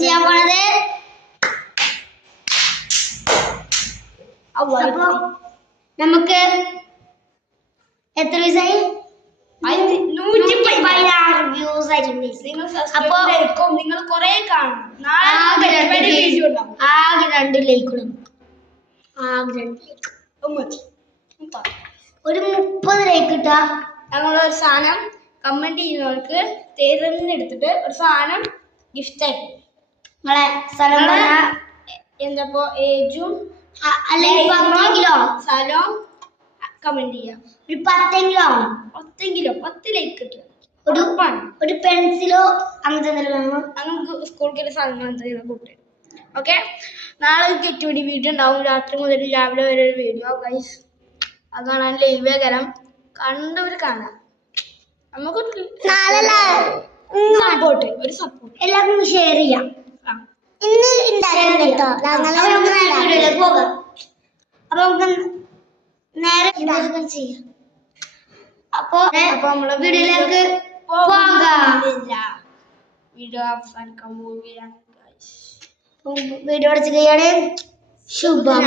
ചെയ്യാൻ പോണത് അപ്പൊ നമുക്ക് എത്ര വ്യൂസായി? 116 വ്യൂസ് ആയിട്ടുണ്ട്. അപ്പൊ നിങ്ങൾ കുറെ കാണണം. ആകെ 2 ലൈക്കുകളും ഒരു 30 ലൈക്ക് കിട്ടാ. ഞങ്ങളൊരു സാധനം കമന്റ് ചെയ്യുന്നവർക്ക് തിരഞ്ഞെടുത്തിട്ട് ഒരു സാധനം ഗിഫ്റ്റ് ആയി. നിങ്ങളെ സ്ഥലം എന്താ ഏജും അല്ലെങ്കിൽ 10 കിലോ സ്ഥലവും കമന്റ് ചെയ്യാം. ഒരു 10 കിലോ 10 ലൈക്ക് കിട്ടും. ഒരു പെൻസിലോ അങ്ങനത്തെ നമുക്ക് സ്കൂളിൽ സാധനങ്ങൾ കൂട്ടും. ഓക്കെ, നാളെ ഗെറ്റ് വേണ്ടി വീഡിയോ ഉണ്ടാവും. രാത്രി മുതൽ രാവിലെ വരെ ഒരു വീഡിയോ ഗൈസ്. അത് കാണാൻ ലൈവേ കരം കണ്ടവർ കാണാം. നമുക്ക് സപ്പോർട്ട് എല്ലാവർക്കും ഷെയർ ചെയ്യാം. പോകാം. അപ്പൊ നമുക്ക് നേരെ ചെയ്യാം. അപ്പൊ നമ്മളെ വീഡിയോയിലേക്ക് പോകാം. വീഡിയോ അവസാനിക്കാൻ പോവുകയാണ്. വീഡിയോ അടച്ചു കഴിയാണ്. ശുഭം.